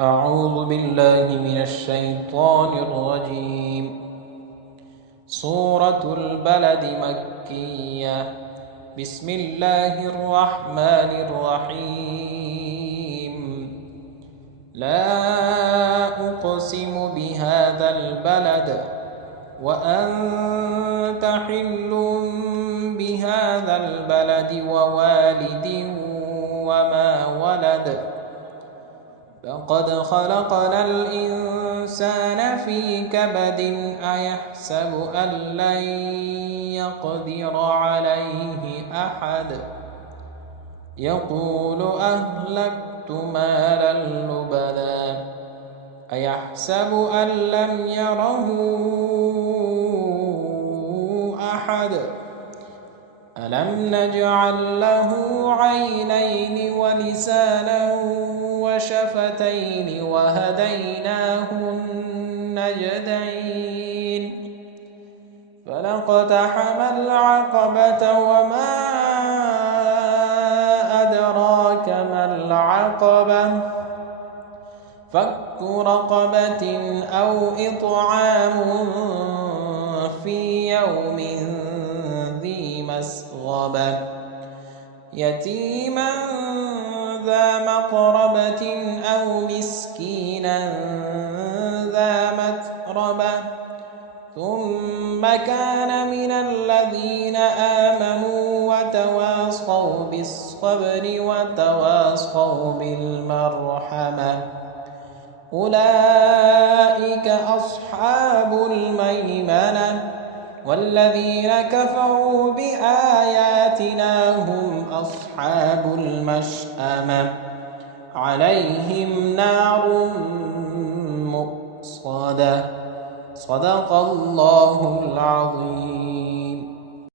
أعوذ بالله من الشيطان الرجيم. سورة البلد مكية. بسم الله الرحمن الرحيم. لا أقسم بهذا البلد وأنت حل بهذا البلد ووالد وما ولد. لقد خلقنا الإنسان في كبد أيحسب أن لن يقدر عليه أحد يقول أهلكت مالا لبدا أيحسب أن لم يره أحد ألم نجعل له عينين ولسانا وشفتين وهديناه النجدين فلاقتحم العقبة وما أدراك ما العقبة فك رقبة أو إطعام في يوم ذي مسغبة يتيما ذا مقربة أو مسكينا ذا متربة ثم كان من الذين آمنوا وتواصوا بالصبر وتواصوا بالمرحمة أولئك أصحاب الميمنة والذين كفروا بآياتنا هم أصحاب المشأمة عليهم نار مؤصدة. صدق الله العظيم.